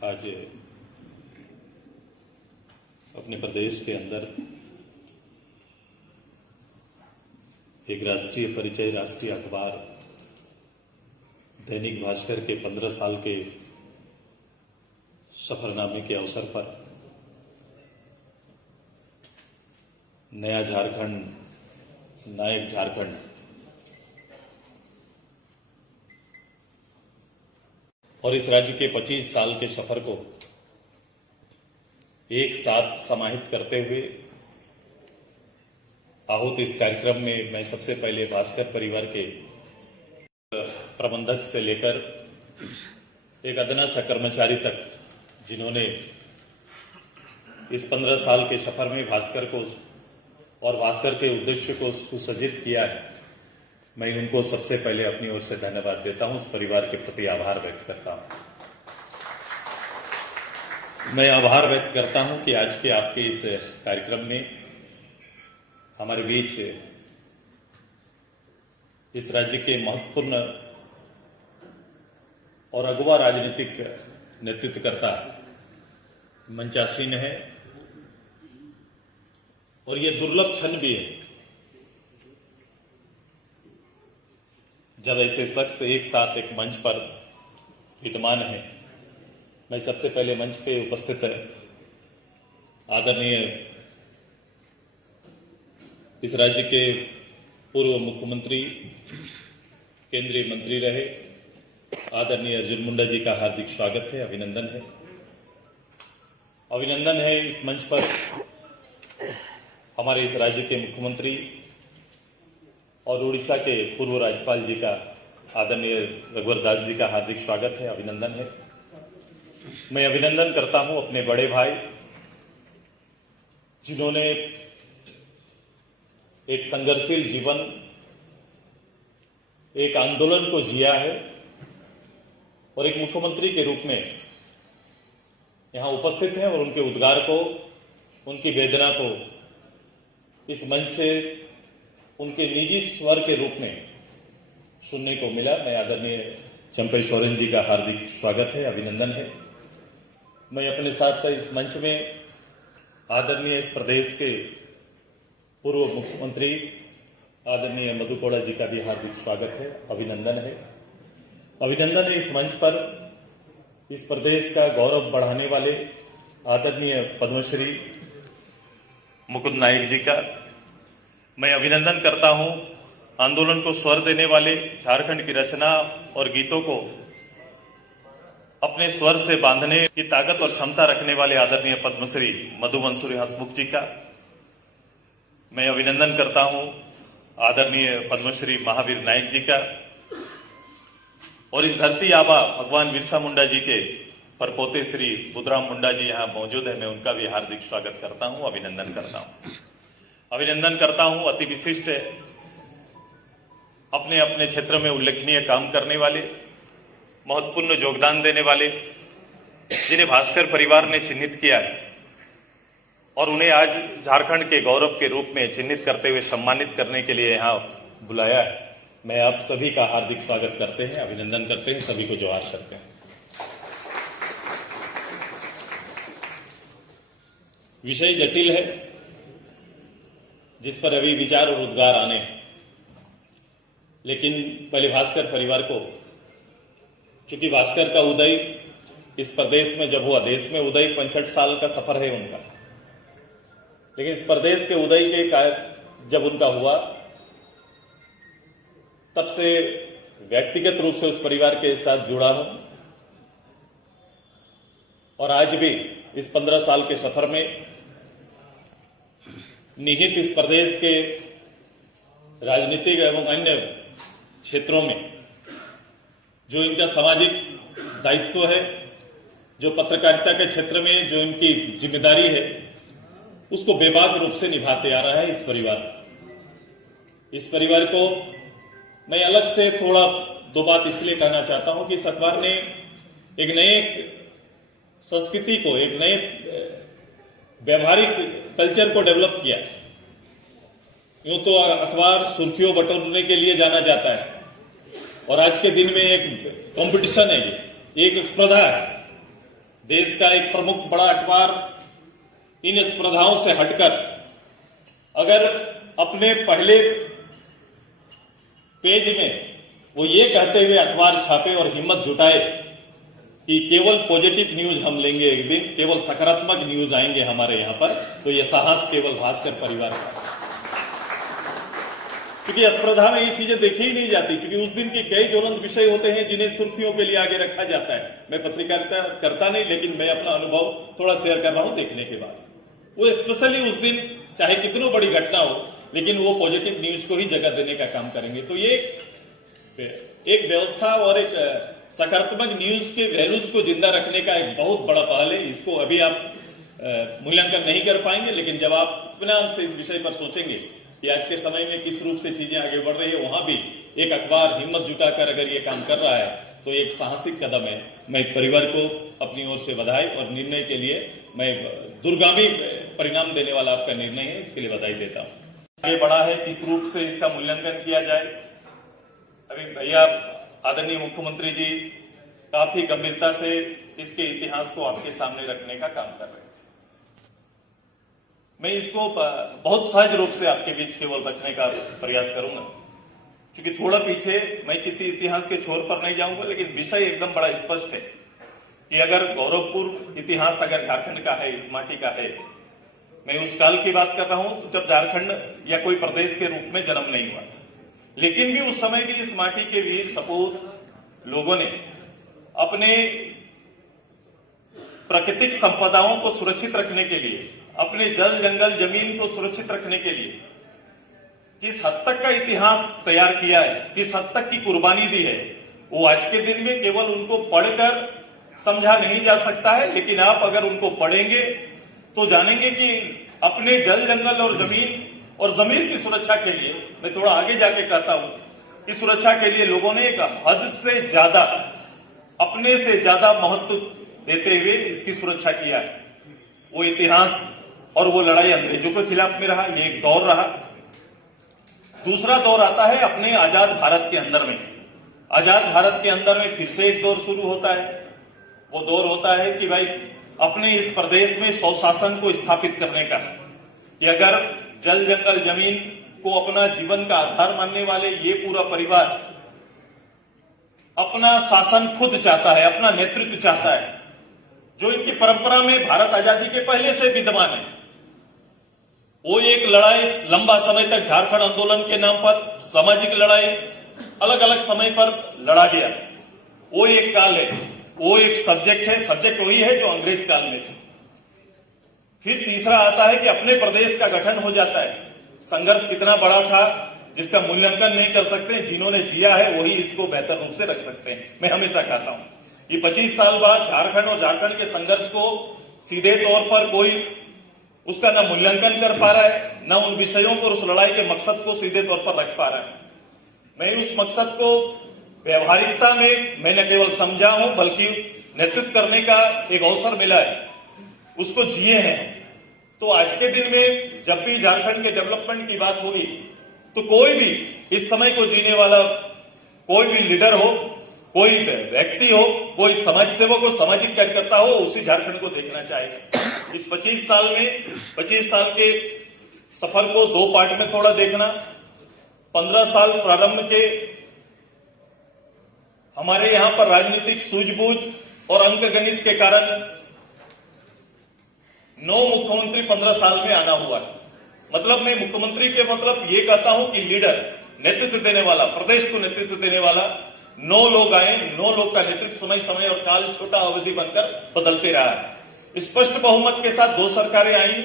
आज अपने प्रदेश के अंदर एक राष्ट्रीय परिचय राष्ट्रीय अखबार दैनिक भास्कर के 15 साल के सफरनामे के अवसर पर नया झारखंड, नायक झारखंड और इस राज्य के 25 साल के सफर को एक साथ समाहित करते हुए आहूत इस कार्यक्रम में मैं सबसे पहले भास्कर परिवार के प्रबंधक से लेकर एक अदना सा कर्मचारी तक जिन्होंने इस 15 साल के सफर में भास्कर को और भास्कर के उद्देश्य को सुसज्जित किया है, मैं उनको सबसे पहले अपनी ओर से धन्यवाद देता हूं, उस परिवार के प्रति आभार व्यक्त करता हूं। मैं आभार व्यक्त करता हूं कि आज के आपके इस कार्यक्रम में हमारे बीच इस राज्य के महत्वपूर्ण और अगुवा राजनीतिक नेतृत्वकर्ता मंचासीन है और ये दुर्लभ क्षण भी है जब ऐसे शख्स एक साथ एक मंच पर विद्यमान है। मैं सबसे पहले मंच पे उपस्थित आदरणीय इस राज्य के पूर्व मुख्यमंत्री, केंद्रीय मंत्री रहे आदरणीय अर्जुन मुंडा जी का हार्दिक स्वागत है, अभिनंदन है। अभिनंदन है इस मंच पर हमारे इस राज्य के मुख्यमंत्री और उड़ीसा के पूर्व राज्यपाल जी का आदरणीय रघुवर दास जी का हार्दिक स्वागत है, अभिनंदन है। मैं अभिनंदन करता हूं अपने बड़े भाई जिन्होंने एक संघर्षशील जीवन, एक आंदोलन को जिया है और एक मुख्यमंत्री के रूप में यहां उपस्थित हैं और उनके उद्गार को, उनकी वेदना को इस मंच से उनके निजी स्वर के रूप में सुनने को मिला। मैं आदरणीय चंपई सोरेन जी का हार्दिक स्वागत है, अभिनंदन है। मैं अपने साथ इस मंच में आदरणीय इस प्रदेश के पूर्व मुख्यमंत्री आदरणीय मधु कोड़ा जी का भी हार्दिक स्वागत है, अभिनंदन है। अभिनंदन है इस मंच पर इस प्रदेश का गौरव बढ़ाने वाले आदरणीय पद्मश्री मुकुंद नायक जी का। मैं अभिनंदन करता हूं आंदोलन को स्वर देने वाले, झारखंड की रचना और गीतों को अपने स्वर से बांधने की ताकत और क्षमता रखने वाले आदरणीय पद्मश्री मधु मंसूरी हंसमुख जी का। मैं अभिनंदन करता हूं आदरणीय पद्मश्री महावीर नायक जी का और इस धरती आबा भगवान बिरसा मुंडा जी के परपोते श्री बुद्धराम मुंडा जी यहां मौजूद है, मैं उनका भी हार्दिक स्वागत करता हूं, अभिनंदन करता हूं। अभिनंदन करता हूं अति विशिष्ट अपने अपने क्षेत्र में उल्लेखनीय काम करने वाले, महत्वपूर्ण योगदान देने वाले, जिन्हें भास्कर परिवार ने चिन्हित किया है और उन्हें आज झारखंड के गौरव के रूप में चिन्हित करते हुए सम्मानित करने के लिए यहां बुलाया है। मैं आप सभी का हार्दिक स्वागत करते हैं, अभिनंदन करते हैं, सभी को जोहार करते हैं। विषय जटिल है जिस पर अभी विचार और उद्गार आने हैं, लेकिन पहले भास्कर परिवार को, क्योंकि भास्कर का उदय इस प्रदेश में जब हुआ, देश में उदय 65 साल का सफर है उनका, लेकिन इस प्रदेश के उदय के जब उनका हुआ तब से व्यक्तिगत रूप से उस परिवार के साथ जुड़ा हूं और आज भी इस 15 साल के सफर में निहित इस प्रदेश के राजनीतिक एवं अन्य क्षेत्रों में जो इनका सामाजिक दायित्व है, जो पत्रकारिता के क्षेत्र में जो इनकी जिम्मेदारी है, उसको बेबाक रूप से निभाते आ रहा है इस परिवार। इस परिवार को मैं अलग से थोड़ा दो बात इसलिए कहना चाहता हूं कि इस अखबार ने एक नए संस्कृति को, एक नए व्यवहारिक कल्चर को डेवलप किया। यूं तो अखबार सुर्खियों बटोरने के लिए जाना जाता है और आज के दिन में एक कंपटीशन है, ये एक स्पर्धा है देश का एक प्रमुख बड़ा अखबार इन स्पर्धाओं से हटकर अगर अपने पहले पेज में वो ये कहते हुए अखबार छापे और हिम्मत जुटाए कि केवल पॉजिटिव न्यूज हम लेंगे, एक दिन केवल सकारात्मक न्यूज आएंगे हमारे यहां पर, तो ये साहस केवल भास्कर परिवार का। क्योंकि स्पर्धा में ये चीजें देखी ही नहीं जाती, क्योंकि उस दिन के कई ज्वलंत विषय होते हैं जिन्हें सुर्खियों के लिए आगे रखा जाता है। मैं पत्रकारिता करता नहीं, लेकिन मैं अपना अनुभव थोड़ा शेयर कर रहा हूं देखने के बाद। वो स्पेशली उस दिन चाहे कितनी बड़ी घटना हो, लेकिन वो पॉजिटिव न्यूज को ही जगह देने का काम करेंगे। तो ये एक व्यवस्था और एक सकारात्मक न्यूज के वैल्यूज को जिंदा रखने का एक बहुत बड़ा पहल है। इसको अभी आप मूल्यांकन नहीं कर पाएंगे, लेकिन जब आप इत्मीनान से इस विषय पर सोचेंगे कि आज के समय में किस रूप से चीजें आगे बढ़ रही है, वहां भी एक अखबार हिम्मत जुटाकर अगर ये काम कर रहा है तो एक साहसिक कदम है। मैं परिवार को अपनी ओर से बधाई, और निर्णय के लिए मैं दूरगामी परिणाम देने वाला आपका निर्णय है, इसके लिए बधाई देता हूं। आगे बढ़ा है, किस रूप से इसका मूल्यांकन किया जाए। अभी भैया आदरणीय मुख्यमंत्री जी काफी गंभीरता से इसके इतिहास को आपके सामने रखने का काम कर रहे थे। मैं इसको बहुत सहज रूप से आपके बीच केवल रखने का प्रयास करूंगा, क्योंकि थोड़ा पीछे मैं किसी इतिहास के छोर पर नहीं जाऊंगा, लेकिन विषय एकदम बड़ा स्पष्ट है कि अगर गौरवपूर्ण इतिहास अगर झारखंड का है, इस माटी का है, मैं उस काल की बात कर रहा हूं जब झारखंड या कोई प्रदेश के रूप में जन्म नहीं हुआ था, लेकिन भी उस समय भी इस माटी के वीर सपूत लोगों ने अपने प्राकृतिक संपदाओं को सुरक्षित रखने के लिए, अपने जल जंगल जमीन को सुरक्षित रखने के लिए किस हद तक का इतिहास तैयार किया है, किस हद तक की कुर्बानी दी है, वो आज के दिन में केवल उनको पढ़कर समझा नहीं जा सकता है। लेकिन आप अगर उनको पढ़ेंगे तो जानेंगे कि अपने जल जंगल और जमीन की सुरक्षा के लिए, मैं थोड़ा आगे जाके कहता हूं, कि सुरक्षा के लिए लोगों ने एक हद से ज्यादा, अपने से ज्यादा महत्व देते हुए इसकी सुरक्षा किया है। वो इतिहास और वो लड़ाई अंग्रेजों के खिलाफ में रहा, ये एक दौर रहा। दूसरा दौर आता है अपने आजाद भारत के अंदर में। आजाद भारत के अंदर में फिर से एक दौर शुरू होता है। वो दौर होता है कि भाई अपने इस प्रदेश में स्वशासन को स्थापित करने का, कि अगर जल जंगल जमीन को अपना जीवन का आधार मानने वाले ये पूरा परिवार अपना शासन खुद चाहता है, अपना नेतृत्व चाहता है, जो इनकी परंपरा में भारत आजादी के पहले से विद्यमान है। वो एक लड़ाई लंबा समय तक झारखंड आंदोलन के नाम पर, सामाजिक लड़ाई अलग अलग समय पर लड़ा गया। वो एक काल है, वो एक सब्जेक्ट है, सब्जेक्ट वही है जो अंग्रेज काल में थे। फिर तीसरा आता है कि अपने प्रदेश का गठन हो जाता है। संघर्ष कितना बड़ा था जिसका मूल्यांकन नहीं कर सकते, जिन्होंने जिया है वही इसको बेहतर रूप से रख सकते हैं। मैं हमेशा कहता हूं, ये 25 साल बाद झारखंड और झारखंड के संघर्ष को सीधे तौर पर कोई उसका न मूल्यांकन कर पा रहा है, न उन विषयों को, उस लड़ाई के मकसद को सीधे तौर पर रख पा रहा है। मैं उस मकसद को व्यवहारिकता में मैं न केवल समझा हूं, बल्कि नेतृत्व करने का एक अवसर मिला है, उसको जिए हैं। तो आज के दिन में जब भी झारखंड के डेवलपमेंट की बात होगी, तो कोई भी इस समय को जीने वाला कोई भी लीडर हो, कोई व्यक्ति हो, कोई समाज सेवक हो, सामाजिक कार्यकर्ता हो, उसी झारखंड को देखना चाहेगा। इस 25 साल में 25 साल के सफर को दो पार्ट में थोड़ा देखना। 15 साल प्रारंभ के हमारे यहां पर राजनीतिक सूझबूझ और अंकगणित के कारण 9 मुख्यमंत्री 15 साल में आना हुआ है। मतलब मैं मुख्यमंत्री के मतलब ये कहता हूं कि लीडर, नेतृत्व देने वाला, प्रदेश को नेतृत्व देने वाला 9 लोग आए। 9 लोग का नेतृत्व समय समय और काल छोटा अवधि बनकर बदलते रहा है। स्पष्ट बहुमत के साथ 2 सरकारें आई,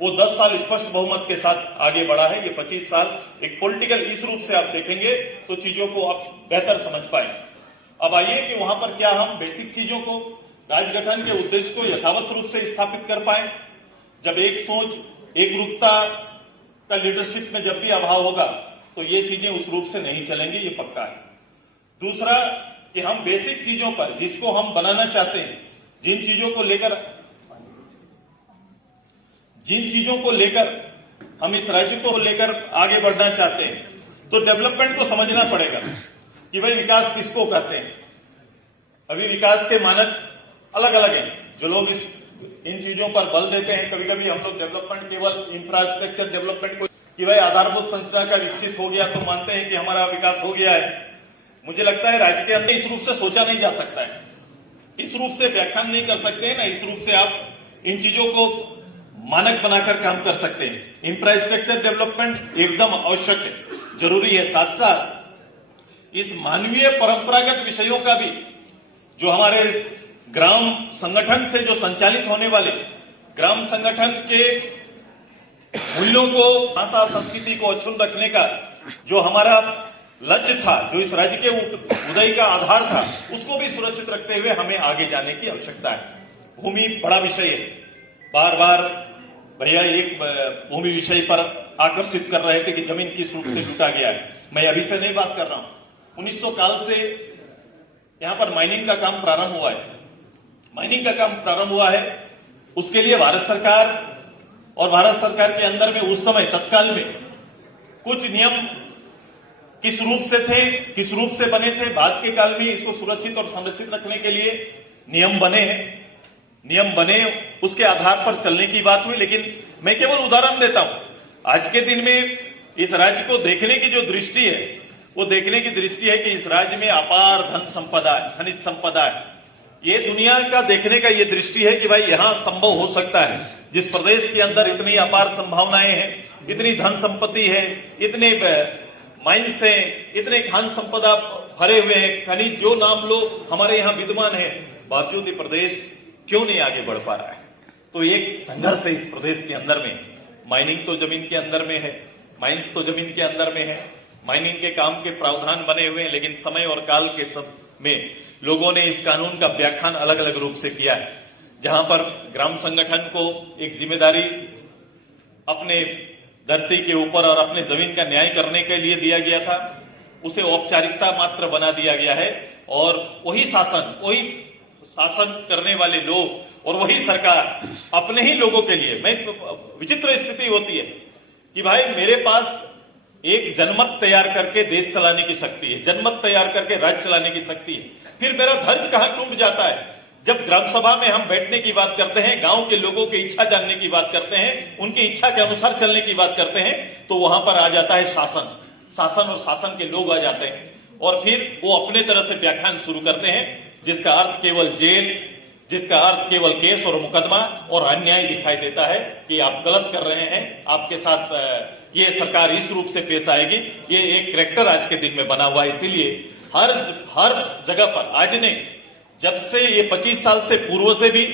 वो 10 साल स्पष्ट बहुमत के साथ आगे बढ़ा है। ये 25 साल एक पॉलिटिकल इस रूप से आप देखेंगे तो चीजों को आप बेहतर समझ पाए। अब आइए कि वहां पर क्या हम बेसिक चीजों को, राज्य गठन के उद्देश्य को यथावत रूप से स्थापित कर पाए। जब एक सोच, एक रूपता का लीडरशिप में जब भी अभाव होगा तो ये चीजें उस रूप से नहीं चलेंगी, ये पक्का है। दूसरा कि हम बेसिक चीजों पर, जिसको हम बनाना चाहते हैं, जिन चीजों को लेकर हम इस राज्य को लेकर आगे बढ़ना चाहते हैं, तो डेवलपमेंट को समझना पड़ेगा कि भाई विकास किसको कहते हैं। अभी विकास के मानक अलग अलग हैं। जो लोग इन चीजों पर बल देते हैं, कभी कभी हम लोग डेवलपमेंट केवल इंफ्रास्ट्रक्चर डेवलपमेंट को कि भाई आधारभूत संरचना का विकसित हो गया तो मानते हैं कि हमारा विकास हो गया है। मुझे लगता है राज्य के अंदर इस रूप से सोचा नहीं जा सकता है, इस रूप से व्याख्यान नहीं कर सकते हैं ना, इस रूप से आप इन चीजों को मानक बनाकर काम कर सकते हैं। इंफ्रास्ट्रक्चर डेवलपमेंट एकदम आवश्यक है, जरूरी है। साथ साथ इस मानवीय परंपरागत विषयों का भी जो हमारे ग्राम संगठन से जो संचालित होने वाले ग्राम संगठन के मूल्यों को, भाषा संस्कृति को अक्षुण्ण रखने का जो हमारा लक्ष्य था, जो इस राज्य के उदय का आधार था, उसको भी सुरक्षित रखते हुए हमें आगे जाने की आवश्यकता है। भूमि बड़ा विषय है, बार बार भैया एक भूमि विषय पर आकर्षित कर रहे थे कि जमीन किस रूप से लूटा गया है। मैं अभी से नहीं बात कर रहा हूं, 1900 काल से यहां पर माइनिंग का काम प्रारंभ हुआ है। माइनिंग का काम प्रारंभ हुआ है, उसके लिए भारत सरकार और भारत सरकार के अंदर में उस समय तत्काल में कुछ नियम किस रूप से थे, किस रूप से बने थे, बाद के काल में इसको सुरक्षित और संरक्षित रखने के लिए नियम बने हैं। नियम बने, उसके आधार पर चलने की बात हुई। लेकिन मैं केवल उदाहरण देता हूं, आज के दिन में इस राज्य को देखने की जो दृष्टि है, वो देखने की दृष्टि है कि इस राज्य में अपार धन संपदा है, खनिज संपदा है। ये दुनिया का देखने का ये दृष्टि है कि भाई यहां संभव हो सकता है, जिस प्रदेश के अंदर इतनी अपार संभावनाएं हैं, इतनी धन संपत्ति है, इतने माइंस हैं, इतने खान संपदा भरे हुए हैं, खनिज जो नाम लो हमारे यहां विद्यमान है, बावजूद ये प्रदेश क्यों नहीं आगे बढ़ पा रहा है? तो एक संघर्ष है इस प्रदेश के अंदर में। माइनिंग तो जमीन के अंदर में है, माइंस तो जमीन के अंदर में है, माइनिंग के काम के प्रावधान बने हुए हैं, लेकिन समय और काल के सब में लोगों ने इस कानून का व्याख्यान अलग अलग रूप से किया है। जहां पर ग्राम संगठन को एक जिम्मेदारी अपने धरती के ऊपर और अपने जमीन का न्याय करने के लिए दिया गया था, उसे औपचारिकता मात्र बना दिया गया है। और वही शासन करने वाले लोग और वही सरकार अपने ही लोगों के लिए, मैं विचित्र स्थिति होती है कि भाई मेरे पास एक जनमत तैयार करके देश चलाने की शक्ति है, जनमत तैयार करके राज्य चलाने की शक्ति है, फिर मेरा धर्ज कहां टूट जाता है? जब ग्राम सभा में हम बैठने की बात करते हैं, गांव के लोगों की इच्छा जानने की बात करते हैं, उनकी इच्छा के अनुसार चलने की बात करते हैं, तो वहां पर आ जाता है शासन और शासन के लोग आ जाते हैं और फिर वो अपने तरह से व्याख्यान शुरू करते हैं, जिसका अर्थ केवल जेल, जिसका अर्थ केवल केस और मुकदमा और अन्याय दिखाई देता है कि आप गलत कर रहे हैं, आपके साथ ये सरकार इस रूप से पेश आएगी। ये एक कैरेक्टर आज के दिन में बना हुआ है। इसीलिए हर जगह पर आज नहीं, जब से ये 25 साल से पूर्व से भी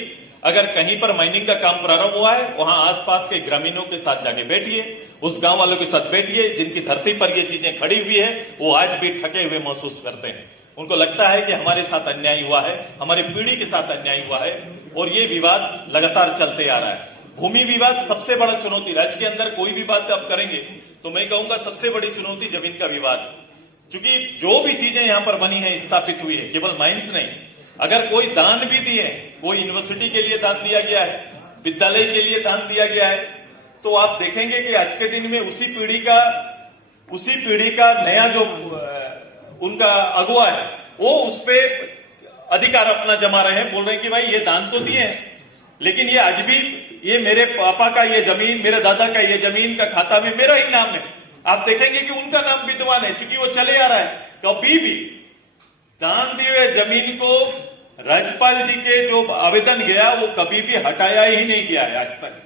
अगर कहीं पर माइनिंग का काम प्रारंभ हुआ है, वहां आसपास के ग्रामीणों के साथ जाके बैठिए, उस गांव वालों के साथ बैठिए जिनकी धरती पर ये चीजें खड़ी हुई है, वो आज भी ठके हुए महसूस करते हैं। उनको लगता है कि हमारे साथ अन्याय हुआ है, हमारी पीढ़ी के साथ अन्याय हुआ है और ये विवाद लगातार चलते आ रहा है। भूमि विवाद सबसे बड़ा चुनौती, राज्य के अंदर कोई भी बात आप करेंगे तो मैं कहूंगा सबसे बड़ी चुनौती जमीन का विवाद। क्योंकि जो भी चीजें यहां पर बनी है, स्थापित हुई है, केवल माइंस नहीं, अगर कोई दान भी दिए, कोई यूनिवर्सिटी के लिए दान दिया गया है, विद्यालय के लिए दान दिया गया है, तो आप देखेंगे कि आज के दिन में उसी पीढ़ी का नया जो उनका अगुवा है, वो उस पे अधिकार अपना जमा रहे हैं, बोल रहे हैं कि भाई ये दान तो दिए हैं, लेकिन ये आज भी ये मेरे पापा का ये जमीन, मेरे दादा का ये जमीन का खाता में मेरा ही नाम है। आप देखेंगे कि उनका नाम विद्यमान है, क्योंकि वो चले आ रहा है। कभी भी दान दिए हुए जमीन को राज्यपाल जी के जो आवेदन गया, वो कभी भी हटाया ही नहीं गया है आज तक।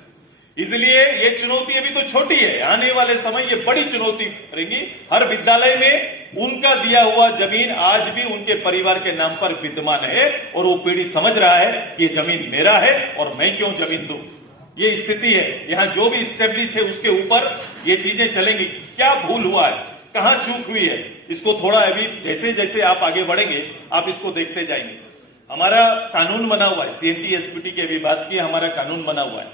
इसलिए ये चुनौती अभी तो छोटी है, आने वाले समय ये बड़ी चुनौती रहेगी। हर विद्यालय में उनका दिया हुआ जमीन आज भी उनके परिवार के नाम पर विद्यमान है और वो पीढ़ी समझ रहा है कि ये जमीन मेरा है और मैं क्यों जमीन दूं। ये स्थिति है, यहां जो भी स्टेब्लिश्ड है उसके ऊपर ये चीजें चलेंगी। क्या भूल हुआ है, कहां चूक हुई है, इसको थोड़ा अभी जैसे जैसे आप आगे बढ़ेंगे आप इसको देखते जाएंगे। हमारा कानून बना हुआ है, सीएनटी एसपीटी की भी बात की, हमारा कानून बना हुआ है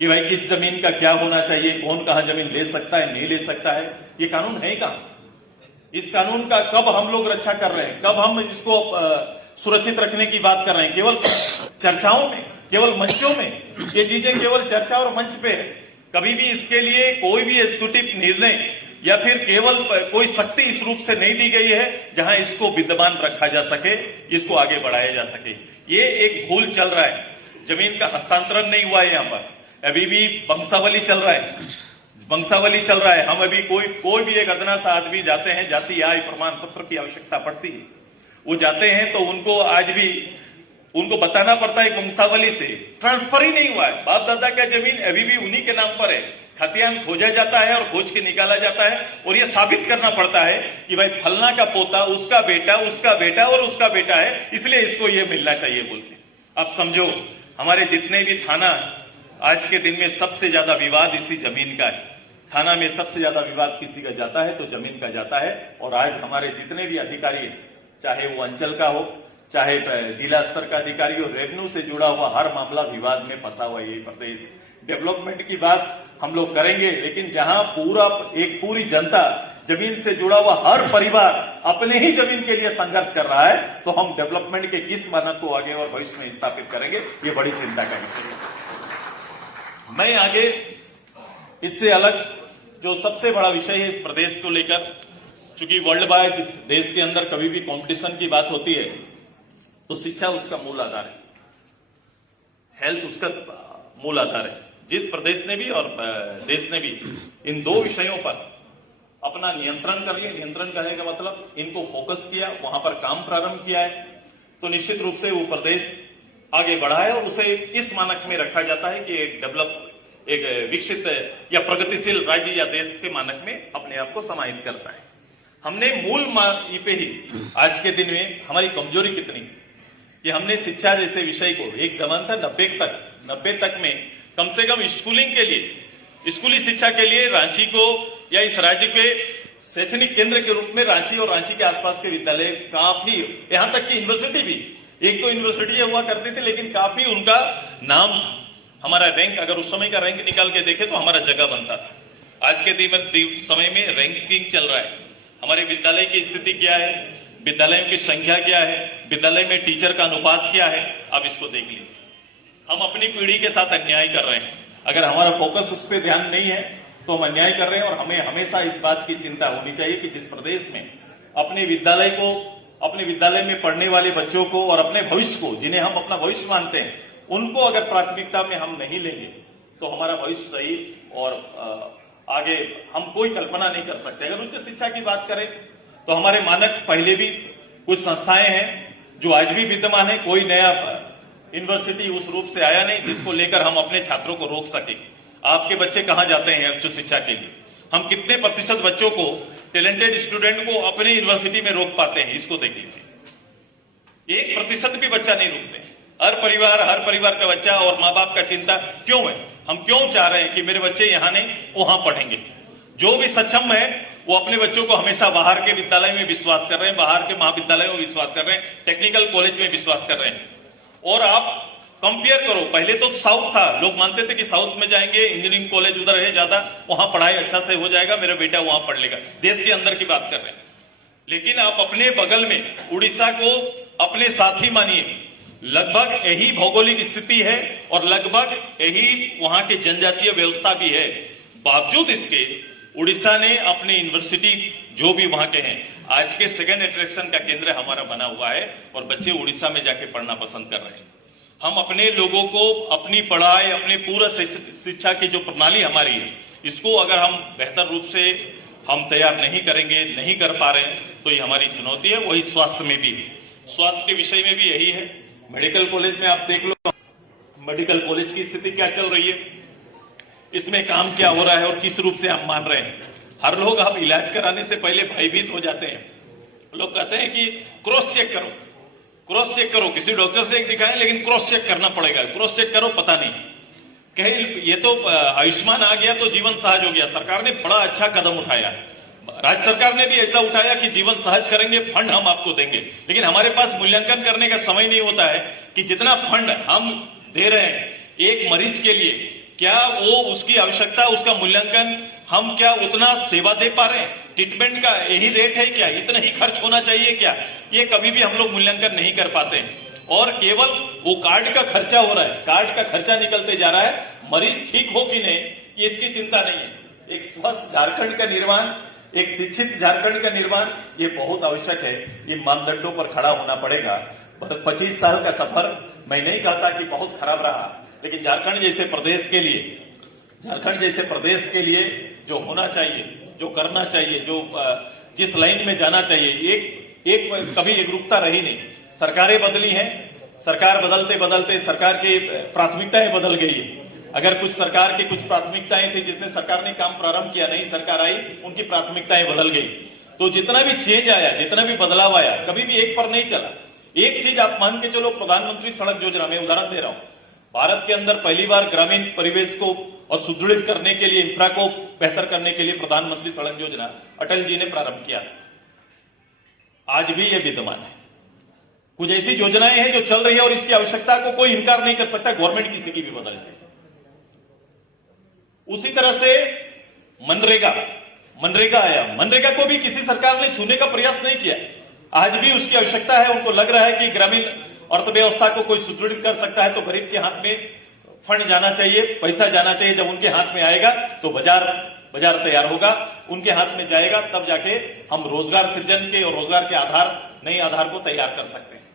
कि भाई किस जमीन का क्या होना चाहिए, कौन कहां जमीन ले सकता है, नहीं ले सकता है। ये कानून है कहां? इस कानून का कब हम लोग रक्षा कर रहे हैं, कब हम इसको सुरक्षित रखने की बात कर रहे हैं? केवल चर्चाओं में, केवल मंचों में ये चीजें केवल चर्चा और मंच पे है। कभी भी इसके लिए कोई भी एग्जीक्यूटिव निर्णय या फिर केवल कोई शक्ति इस रूप से नहीं दी गई है जहां इसको विद्यमान रखा जा सके, इसको आगे बढ़ाया जा सके। ये एक भूल चल रहा है। जमीन का हस्तांतरण नहीं हुआ है। यहाँ पर अभी भी वंशावली चल रहा है, वंशावली चल रहा है। हम अभी कोई भी एक अदना सा आदमी जाते हैं, जाति आय प्रमाण पत्र की आवश्यकता पड़ती है, वो जाते हैं तो उनको आज भी उनको बताना पड़ता है वंशावली से ट्रांसफर ही नहीं हुआ है। बाप दादा का जमीन अभी भी उन्हीं के नाम पर है। खतियान खोजा जाता है और खोज के निकाला जाता है और ये साबित करना पड़ता है कि भाई फलना का पोता उसका बेटा उसका बेटा और उसका बेटा है, इसलिए इसको ये मिलना चाहिए बोल के। अब समझो हमारे जितने भी थाना, आज के दिन में सबसे ज्यादा विवाद इसी जमीन का है। थाना में सबसे ज्यादा विवाद किसी का जाता है तो जमीन का जाता है। और आज हमारे जितने भी अधिकारी हैं, चाहे वो अंचल का हो, चाहे जिला स्तर का अधिकारी हो, रेवेन्यू से जुड़ा हुआ हर मामला विवाद में फंसा हुआ है ये प्रदेश। डेवलपमेंट की बात हम लोग करेंगे, लेकिन जहां पूरी जनता, जमीन से जुड़ा हुआ हर परिवार अपने ही जमीन के लिए संघर्ष कर रहा है, तो हम डेवलपमेंट के किस मानक को आगे और भविष्य में स्थापित करेंगे, ये बड़ी चिंता का विषय है। मैं आगे इससे अलग जो सबसे बड़ा विषय है इस प्रदेश को लेकर, चूंकि वर्ल्ड वाइड देश के अंदर कभी भी कंपटीशन की बात होती है तो शिक्षा उसका मूल आधार है, हेल्थ उसका मूल आधार है। जिस प्रदेश ने भी और देश ने भी इन दो विषयों पर अपना नियंत्रण कर लिया, नियंत्रण करने का मतलब इनको फोकस किया, वहां पर काम प्रारंभ किया है, तो निश्चित रूप से वो प्रदेश आगे बढ़ा है और उसे इस मानक में रखा जाता है कि एक विकसित या प्रगतिशील राज्य या देश के मानक में अपने आप को समाहित करता है। हमने मूल पे ही आज के दिन में हमारी कमजोरी कितनी कि हमने शिक्षा जैसे विषय को, एक जमाना था 90 तक में कम से कम स्कूलिंग के लिए, स्कूली शिक्षा के लिए रांची को या इस राज्य के शैक्षणिक केंद्र के रूप में रांची और रांची के आसपास के विद्यालय काफी, यहां तक कि यूनिवर्सिटी भी, एक तो यूनिवर्सिटी हुआ करती थी लेकिन काफी उनका नाम, हमारा रैंक, अगर उस समय का रैंक निकाल के देखे तो हमारा जगह बनता था। आज के समय में रैंकिंग चल रहा है। हमारे विद्यालय की स्थिति क्या है, विद्यालयों की संख्या क्या है, विद्यालय में टीचर का अनुपात क्या है, आप इसको देख लीजिए। हम अपनी पीढ़ी के साथ अन्याय कर रहे हैं। अगर हमारा फोकस उस पर ध्यान नहीं है तो हम अन्याय कर रहे हैं। और हमें हमेशा इस बात की चिंता होनी चाहिए कि जिस प्रदेश में अपने विद्यालय में पढ़ने वाले बच्चों को और अपने भविष्य को, जिन्हें हम अपना भविष्य मानते हैं, उनको अगर प्राथमिकता में हम नहीं लेंगे तो हमारा भविष्य सही और आगे हम कोई कल्पना नहीं कर सकते। अगर उच्च शिक्षा की बात करें तो हमारे मानक पहले भी कुछ संस्थाएं हैं जो आज भी विद्यमान है। कोई नया यूनिवर्सिटी उस रूप से आया नहीं जिसको लेकर हम अपने छात्रों को रोक सके। आपके बच्चे कहां जाते हैं उच्च शिक्षा के लिए? हम कितने प्रतिशत बच्चों को, टैलेंटेड स्टूडेंट को अपने यूनिवर्सिटी में रोक पाते हैं, इसको देख लीजिए। 1% भी बच्चा नहीं रोकते। हर परिवार का बच्चा और माँ बाप का चिंता क्यों है? हम क्यों चाह रहे हैं कि मेरे बच्चे यहां नहीं वहां पढ़ेंगे? जो भी सक्षम है वो अपने बच्चों को हमेशा बाहर के विद्यालय में विश्वास कर रहे हैं, बाहर के महाविद्यालयों में विश्वास कर रहे हैं, टेक्निकल कॉलेज में विश्वास कर रहे हैं। और आप कंपेयर करो, पहले तो साउथ था, लोग मानते थे कि साउथ में जाएंगे, इंजीनियरिंग कॉलेज उधर है ज्यादा, वहां पढ़ाई अच्छा से हो जाएगा, मेरा बेटा वहां पढ़ लेगा। देश के अंदर की बात कर रहे हैं। लेकिन आप अपने बगल में उड़ीसा को अपने साथी मानिए, लगभग यही भौगोलिक स्थिति है और लगभग यही वहां की जनजातीय व्यवस्था भी है। बावजूद इसके उड़ीसा ने अपने यूनिवर्सिटी जो भी वहां के हैं, आज के सेकेंड अट्रैक्शन का केंद्र हमारा बना हुआ है और बच्चे उड़ीसा में जाके पढ़ना पसंद कर रहे हैं। हम अपने लोगों को अपनी पढ़ाई, अपने पूरा शिक्षा की जो प्रणाली हमारी है, इसको अगर हम बेहतर रूप से हम तैयार नहीं करेंगे, नहीं कर पा रहे हैं, तो ये हमारी चुनौती है। वही स्वास्थ्य में भी, स्वास्थ्य के विषय में भी यही है। मेडिकल कॉलेज में आप देख लो, मेडिकल कॉलेज की स्थिति क्या चल रही है, इसमें काम क्या हो रहा है और किस रूप से हम मान रहे हैं। हर लोग अब इलाज कराने से पहले भयभीत हो जाते हैं। लोग कहते हैं कि क्रॉस चेक करो, क्रॉस चेक करो, किसी डॉक्टर से एक दिखाएं लेकिन क्रॉस चेक करना पड़ेगा, क्रॉस चेक करो, पता नहीं कहीं ये तो आयुष्मान आ गया तो जीवन सहज हो गया। सरकार ने बड़ा अच्छा कदम उठाया है, राज्य सरकार ने भी ऐसा उठाया कि जीवन सहज करेंगे, फंड हम आपको देंगे। लेकिन हमारे पास मूल्यांकन करने का समय नहीं होता है कि जितना फंड हम दे रहे हैं एक मरीज के लिए, क्या वो उसकी आवश्यकता, उसका मूल्यांकन, हम क्या उतना सेवा दे पा रहे हैं? ट्रीटमेंट का यही रेट है क्या? इतना ही खर्च होना चाहिए क्या? ये कभी भी हम लोग मूल्यांकन नहीं कर पाते हैं। और केवल वो कार्ड का खर्चा हो रहा है, कार्ड का खर्चा निकलते जा रहा है, मरीज ठीक हो कि नहीं इसकी चिंता नहीं है। एक स्वस्थ झारखंड का निर्माण, एक शिक्षित झारखंड का निर्माण, ये बहुत आवश्यक है। ये मानदंडों पर खड़ा होना पड़ेगा। 25 साल का सफर मैं नहीं कहता कि बहुत खराब रहा, लेकिन झारखंड जैसे प्रदेश के लिए जो होना चाहिए, जो करना चाहिए, जो जिस लाइन में जाना चाहिए, एक कभी एकरूपता रही नहीं। सरकारें बदली हैं, सरकार बदलते बदलते सरकार की प्राथमिकताएं बदल गई है। अगर कुछ सरकार की कुछ प्राथमिकताएं थी, जिसने सरकार ने काम प्रारंभ किया, नई सरकार आई, उनकी प्राथमिकताएं बदल गई। तो जितना भी चेंज आया, जितना भी बदलाव आया, कभी भी एक पर नहीं चला। एक चीज आप मान के चलो, प्रधानमंत्री सड़क योजना में उदाहरण दे रहा हूं, भारत के अंदर पहली बार ग्रामीण परिवेश को और सुदृढ़ करने के लिए, इंफ्रा को बेहतर करने के लिए प्रधानमंत्री सड़क योजना अटल जी ने प्रारंभ किया। आज भी यह विद्यमान है। कुछ ऐसी योजनाएं हैं जो चल रही है और इसकी आवश्यकता को कोई इनकार नहीं कर सकता, गवर्नमेंट किसी की भी बदल जाए। उसी तरह से मनरेगा आया, मनरेगा को भी किसी सरकार ने छूने का प्रयास नहीं किया। आज भी उसकी आवश्यकता है। उनको लग रहा है कि ग्रामीण अर्थव्यवस्था को कोई सुदृढ़ कर सकता है तो गरीब के हाथ में फंड जाना चाहिए, पैसा जाना चाहिए। जब उनके हाथ में आएगा तो बाजार तैयार होगा, उनके हाथ में जाएगा, तब जाके हम रोजगार सृजन के और रोजगार के नए आधार को तैयार कर सकते हैं।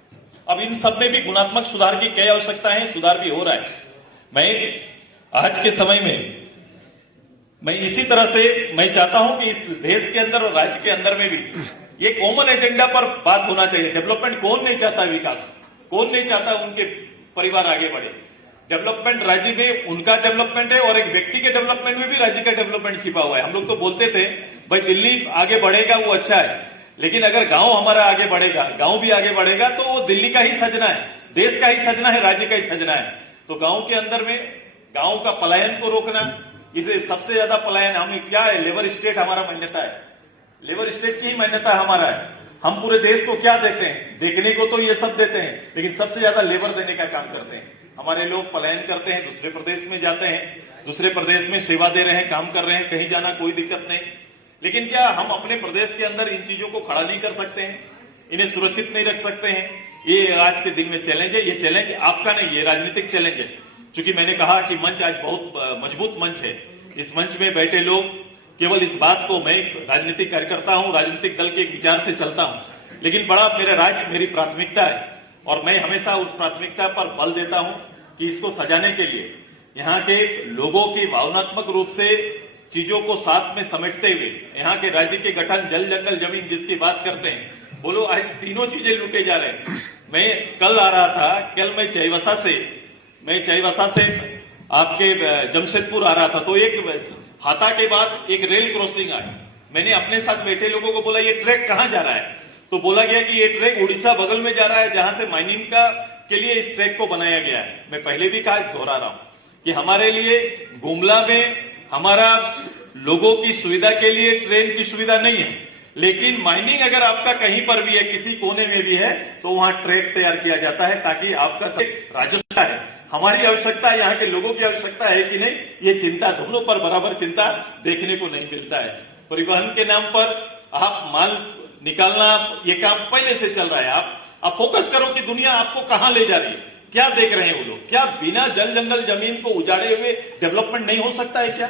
अब इन सब में भी गुणात्मक सुधार की क्या आवश्यकता है, सुधार भी हो रहा है। मैं आज के समय में मैं इसी तरह से मैं चाहता हूं कि इस देश के अंदर और राज्य के अंदर में भी ये कॉमन एजेंडा पर बात होना चाहिए। डेवलपमेंट कौन नहीं चाहता, विकास कौन नहीं चाहता, उनके परिवार आगे बढ़े। डेवलपमेंट राज्य में उनका डेवलपमेंट है और एक व्यक्ति के डेवलपमेंट में भी राज्य का डेवलपमेंट छिपा हुआ है। हम लोग तो बोलते थे भाई दिल्ली आगे बढ़ेगा वो अच्छा है, लेकिन अगर गांव हमारा आगे बढ़ेगा, गांव भी आगे बढ़ेगा तो वो दिल्ली का ही सजना है, देश का ही सजना है, राज्य का ही सजना है। तो गांव के अंदर में गांव का पलायन को रोकना, इसे सबसे ज्यादा पलायन हम क्या है, लेबर स्टेट हमारा मान्यता है, लेबर स्टेट की ही मान्यता हमारा है। हम पूरे देश को क्या देते हैं, देखने को तो ये सब देते हैं, लेकिन सबसे ज्यादा लेबर देने का काम करते हैं। हमारे लोग पलायन करते हैं, दूसरे प्रदेश में जाते हैं, दूसरे प्रदेश में सेवा दे रहे हैं, काम कर रहे हैं, कहीं जाना कोई दिक्कत नहीं। लेकिन क्या हम अपने प्रदेश के अंदर इन चीजों को खड़ा नहीं कर सकते हैं, इन्हें सुरक्षित नहीं रख सकते हैं? ये आज के दिन में चैलेंज है। ये चैलेंज आपका नहीं, ये राजनीतिक चैलेंज है। क्योंकि मैंने कहा कि मंच आज बहुत मजबूत मंच है। इस मंच में बैठे लोग केवल इस बात को, मैं एक राजनीतिक कार्यकर्ता हूं, राजनीतिक दल के एक विचार से चलता हूं, लेकिन बड़ा मेरा राज्य मेरी प्राथमिकता है और मैं हमेशा उस प्राथमिकता पर बल देता हूं कि इसको सजाने के लिए यहाँ के लोगों की भावनात्मक रूप से चीजों को साथ में समेटते हुए यहाँ के राज्य के गठन, जल जंगल जमीन जिसकी बात करते हैं, बोलो आज तीनों चीजें लूटे जा रहे हैं। मैं कल आ रहा था, कल मैं चाईबासा से आपके जमशेदपुर आ रहा था, तो एक हाथा के बाद एक रेल क्रॉसिंग आई। मैंने अपने साथ बैठे लोगों को बोला ये ट्रैक कहां जा रहा है, तो बोला गया कि ये ट्रैक उड़ीसा बगल में जा रहा है, जहां से माइनिंग के लिए इस ट्रैक को बनाया गया है। मैं पहले भी कहा, दोहरा रहा हूं कि हमारे लिए गुमला में हमारा लोगों की सुविधा के लिए ट्रेन की सुविधा नहीं है, लेकिन माइनिंग अगर आपका कहीं पर भी है, किसी कोने में भी है, तो वहां ट्रैक तैयार किया जाता है ताकि आपका राजस्व है। हमारी आवश्यकता, यहाँ के लोगों की आवश्यकता है कि नहीं, ये चिंता दोनों पर बराबर चिंता देखने को नहीं मिलता है। परिवहन के नाम पर आप माल निकालना, ये काम पहले से चल रहा है। आप फोकस करो कि दुनिया आपको कहां ले जा रही है, क्या देख रहे हैं वो लोग। क्या बिना जल जंगल जमीन को उजाड़े हुए डेवलपमेंट नहीं हो सकता है क्या?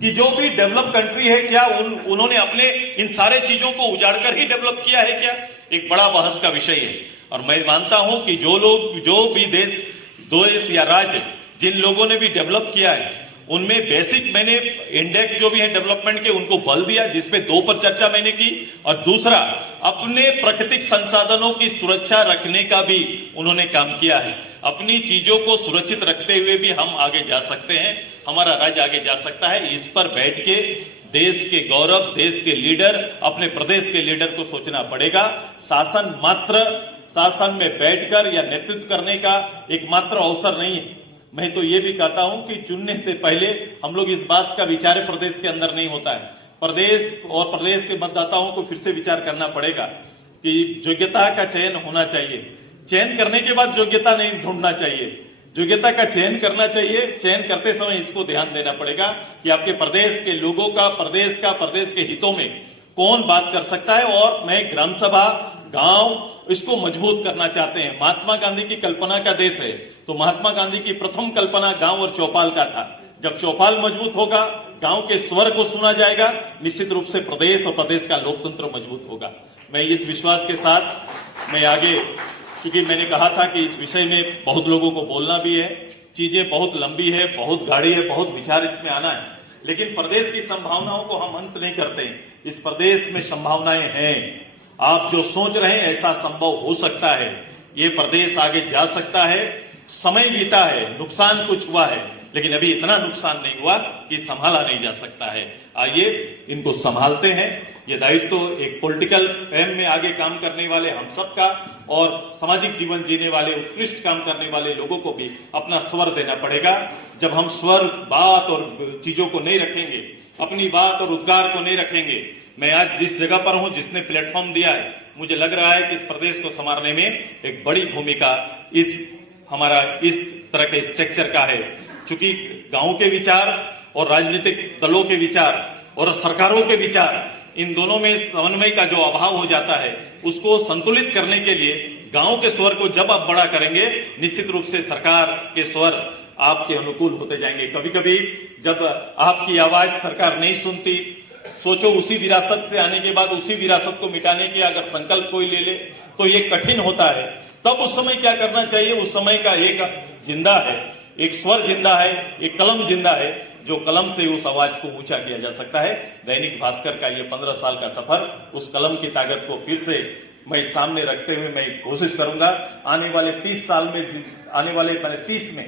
कि जो भी डेवलप कंट्री है, क्या उन्होंने अपने इन सारे चीजों को उजाड़कर ही डेवलप किया है क्या? एक बड़ा बहस का विषय है। और मैं मानता हूं कि जो भी देश या राज्य जिन लोगों ने भी डेवलप किया है, उनमें बेसिक मैंने इंडेक्स जो भी है डेवलपमेंट के, उनको बल दिया, जिसपे 2 पर चर्चा मैंने की। और दूसरा, अपने प्राकृतिक संसाधनों की सुरक्षा रखने का भी उन्होंने काम किया है। अपनी चीजों को सुरक्षित रखते हुए भी हम आगे जा सकते हैं, हमारा राज्य आगे जा सकता है। इस पर बैठ के देश के गौरव, देश के लीडर, अपने प्रदेश के लीडर को सोचना पड़ेगा। शासन में बैठकर या नेतृत्व करने का एकमात्र अवसर नहीं है। मैं तो ये भी कहता हूं कि चुनने से पहले हम लोग इस बात का विचार प्रदेश के अंदर नहीं होता है। प्रदेश के मतदाताओं को फिर से विचार करना पड़ेगा कि योग्यता का चयन होना चाहिए। चयन करने के बाद योग्यता नहीं ढूंढना चाहिए, योग्यता का चयन करना चाहिए। चयन करते समय इसको ध्यान देना पड़ेगा कि आपके प्रदेश के लोगों का, प्रदेश के हितों में कौन बात कर सकता है। और मैं ग्राम सभा, गांव, इसको मजबूत करना चाहते हैं। महात्मा गांधी की कल्पना का देश है, तो महात्मा गांधी की प्रथम कल्पना गांव और चौपाल का था। जब चौपाल मजबूत होगा, गांव के स्वर को सुना जाएगा, निश्चित रूप से प्रदेश और प्रदेश का लोकतंत्र मजबूत होगा। मैं इस विश्वास के साथ मैं आगे क्योंकि मैंने कहा था कि इस विषय में बहुत लोगों को बोलना भी है, चीजें बहुत लंबी है, बहुत गाढ़ी है, बहुत विचार इसमें आना है, लेकिन प्रदेश की संभावनाओं को हम अंत नहीं करते। इस प्रदेश में संभावनाएं हैं। आप जो सोच रहे हैं ऐसा संभव हो सकता है। ये प्रदेश आगे जा सकता है। समय बीता है, नुकसान कुछ हुआ है, लेकिन अभी इतना नुकसान नहीं हुआ कि संभाला नहीं जा सकता है। आइए इनको संभालते हैं। ये दायित्व एक पॉलिटिकल एम में आगे काम करने वाले हम सब का और सामाजिक जीवन जीने वाले उत्कृष्ट काम करने वाले लोगों को भी अपना स्वर देना पड़ेगा। जब हम स्वर, बात और चीजों को नहीं रखेंगे, अपनी बात और उद्गार को नहीं रखेंगे, मैं आज जिस जगह पर हूं, जिसने प्लेटफॉर्म दिया है, मुझे लग रहा है कि इस प्रदेश को संवारने में एक बड़ी भूमिका हमारा इस तरह के स्ट्रक्चर का है। चूंकि गांव के विचार और राजनीतिक दलों के विचार और सरकारों के विचार, इन दोनों में समन्वय का जो अभाव हो जाता है, उसको संतुलित करने के लिए गांव के स्वर को जब आप बड़ा करेंगे, निश्चित रूप से सरकार के स्वर आपके अनुकूल होते जाएंगे। कभी कभी जब आपकी आवाज सरकार नहीं सुनती, सोचो उसी विरासत से आने के बाद उसी विरासत को मिटाने की अगर संकल्प कोई ले ले तो ये कठिन होता है। तब उस समय क्या करना चाहिए? उस समय का एक जिंदा है, एक स्वर जिंदा है, एक कलम जिंदा है, जो कलम से उस आवाज को ऊंचा किया जा सकता है। दैनिक भास्कर का ये 15 साल का सफर, उस कलम की ताकत को फिर से मैं सामने रखते हुए मैं कोशिश करूंगा आने वाले 30 साल में, आने वाले 30 में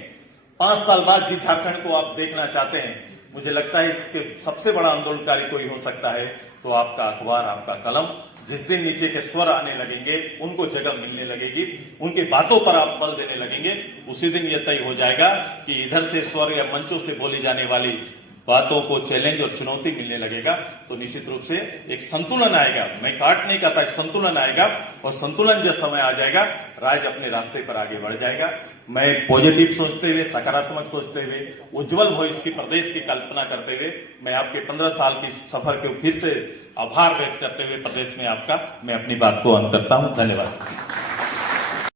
5 साल बाद जिस झारखंड को आप देखना चाहते हैं, मुझे लगता है इसके सबसे बड़ा आंदोलनकारी कोई हो सकता है तो आपका अखबार, आपका कलम। जिस दिन नीचे के स्वर आने लगेंगे, उनको जगह मिलने लगेगी, उनकी बातों पर आप बल देने लगेंगे, उसी दिन यह तय हो जाएगा कि इधर से स्वर या मंचों से बोली जाने वाली बातों को चैलेंज और चुनौती मिलने लगेगा। तो निश्चित रूप से एक संतुलन आएगा। मैं काट नहीं कहता, संतुलन आएगा, और संतुलन जब समय आ जाएगा, राज्य अपने रास्ते पर आगे बढ़ जाएगा। मैं पॉजिटिव सोचते हुए, सकारात्मक सोचते हुए, उज्जवल भविष्य की प्रदेश की कल्पना करते हुए, मैं आपके 15 साल की सफर के फिर से आभार व्यक्त करते हुए प्रदेश में आपका मैं अपनी बात को अंत करता हूं। धन्यवाद।